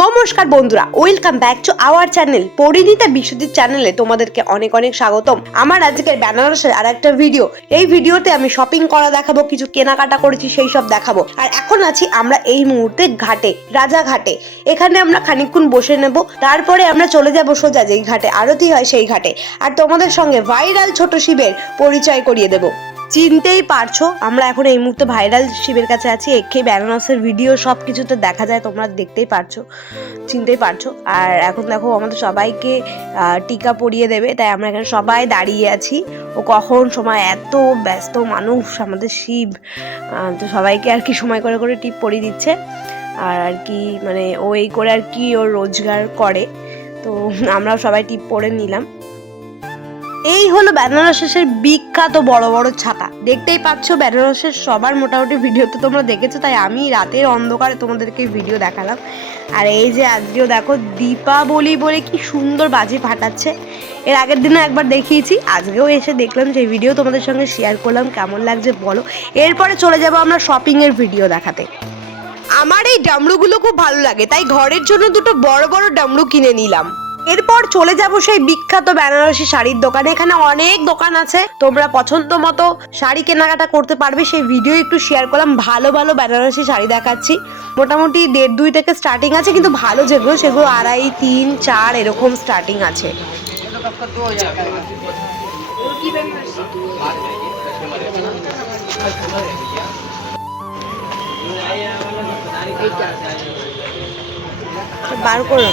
নমস্কার বন্ধুরা, welcome back to our channel Parineeta Biswajit চ্যানেলে তোমাদেরকে অনেক অনেক স্বাগতম। আমার আজকের বেনারসের আর একটা ভিডিও। এই ভিডিওতে আমি শপিং করা দেখাবো, কিছু কেনাকাটা করেছি সেই সব দেখাবো। আর এখন আছি আমরা এই মুহূর্তে ঘাটে, রাজাঘাটে। এখানে আমরা খানিকক্ষণ বসে নেব, তারপরে আমরা চলে যাব সোজা যেই ঘাটে আরতি হয় সেই ঘাটে। আর তোমাদের সঙ্গে ভাইরাল ছোট শিবের পরিচয় করিয়ে দেবো। চিনতেই পারছো আমরা এখন এই মুহূর্তে ভাইরাল শিবের কাছে আছি। একে বেনারসের ভিডিও সব কিছুতে দেখা যায়, তোমরা দেখতেই পারছো, চিনতেই পারছো। আর এখন দেখো আমাদের সবাইকে টিকা পরিয়ে দেবে, তাই আমরা এখানে সবাই দাঁড়িয়ে আছি। ও কখন সময়, এত ব্যস্ত মানুষ আমাদের শিব, তো সবাইকে আর কি সময় করে করে টিপ পরিয়ে দিচ্ছে। আর কি মানে ও এই করে আর কি ওর রোজগার করে, তো আমরাও সবাই টিপ পরে নিলাম। এই হলো বেনারসের বিখ্যাত বড় বড় ছাতা, দেখতেই পাচ্ছ। বেনারসের সবার মোটামুটি ভিডিওতে তোমরা দেখেছো, তাই আমি রাতের অন্ধকারে তোমাদেরকে ভিডিও দেখালাম। আর এই যে আজকেও দেখো দীপাবলি বলে কি সুন্দর বাজি ফাটাচ্ছে। এর আগের দিনও একবার দেখিয়েছি, আজকেও এসে দেখলাম সেই ভিডিও তোমাদের সঙ্গে শেয়ার করলাম। কেমন লাগছে বলো। এরপরে চলে যাবো আমরা শপিং এর ভিডিও দেখাতে। আমার এই ডামরুগুলো খুব ভালো লাগে, তাই ঘরের জন্য দুটো বড় বড় ডামরু কিনে নিলাম। এরপর চলে যাব সেই বিখ্যাত বেনারসি শাড়ির দোকানে। এখানে অনেক দোকান আছে, তোমরা পছন্দ মতো শাড়ি কেনাকাটা করতে পারবে। সেই ভিডিও একটু শেয়ার করলাম। ভালো ভালো বেনারসি শাড়ি দেখাচ্ছি, মোটামুটি 1.5-2 থেকে স্টার্টিং আছে, কিন্তু ভালো যেগুলো সেগুলো 2.5, 3, 4 এরকম স্টার্টিং আছে। বার করো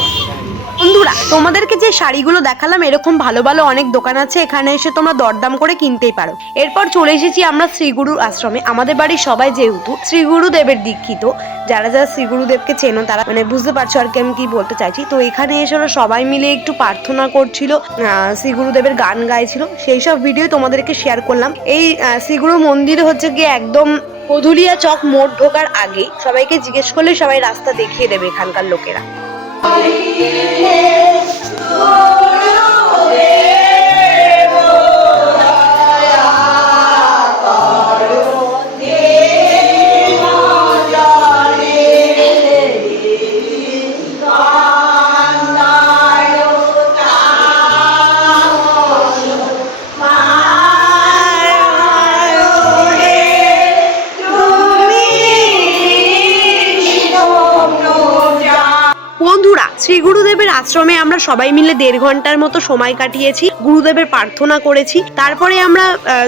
বন্ধুরা, তোমাদেরকে যে শাড়িগুলো দেখালাম এরকম ভালো ভালো অনেক দোকান আছে, এখানে এসে তোমরা দরদাম করে কিনতেই পারো। এরপর চলে এসেছি আমরা শ্রীগুরুর আশ্রমে। আমাদের বাড়ির সবাই যেহেতু শ্রীগুরুদেবের দীক্ষিত, যারা যারা শ্রীগুরুদেবকে চেনো তারা মানে বুঝতে পারছো আর কি আমি কি বলতে চাইছি। তো এখানে এসে ওরা সবাই মিলে একটু প্রার্থনা করছিল, শ্রীগুরুদেবের গান গাইছিল, সেই সব ভিডিও তোমাদেরকে শেয়ার করলাম। এই শ্রীগুরু মন্দির হচ্ছে গিয়ে একদম পধুলিয়া চক মোড় ঢোকার আগেই। সবাইকে জিজ্ঞেস করলে সবাই রাস্তা দেখিয়ে দেবে এখানকার লোকেরা। বন্ধুরা, শ্রী গুরুদেবের আশ্রমে আমরা সবাই মিলে 1.5 ঘন্টার মতো সময় কাটিয়েছি, গুরুদেবের প্রার্থনা করেছি। তারপরে আমরা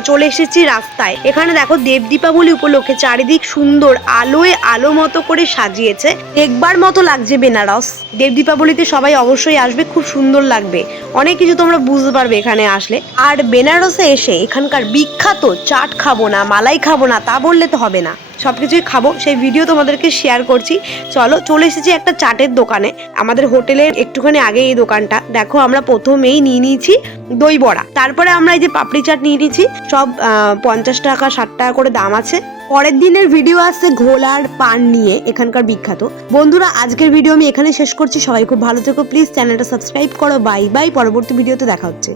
চলে এসেছি রাস্তায়। এখানে দেখো দেব দীপাবলি উপলক্ষে চারিদিক সুন্দর আলোয় আলো মতো করে সাজিয়েছে, দেখবার মতো লাগছে বেনারস। দেব দীপাবলিতে সবাই অবশ্যই আসবে, খুব সুন্দর লাগবে, অনেক কিছু তোমরা বুঝতে পারবে এখানে আসলে। আর বেনারসে এসে এখানকার বিখ্যাত চাট খাবো না, মালাই খাবো না তা বললে তো হবে না, সবকিছুই খাবো। সেই ভিডিও তোমাদেরকে শেয়ার করছি। চলো, চলে এসেছি একটা চাটের দোকানে। আমাদের হোটেলের একটুখানি আগে এই দোকানটা। দেখো আমরা প্রথমেই নিয়ে নিয়েছি দই বড়া, তারপরে আমরা এই যে পাপড়ি চাট নিয়ে নিয়েছি। সব 50 টাকা 60 টাকা করে দাম আছে। পরের দিনের ভিডিও আসছে ঘোলার পান নিয়ে, এখানকার বিখ্যাত। বন্ধুরা, আজকের ভিডিও আমি এখানে শেষ করছি। সবাই খুব ভালো থেকো, প্লিজ চ্যানেলটা সাবস্ক্রাইব করো। বাই বাই, পরবর্তী ভিডিওতে দেখা হচ্ছে।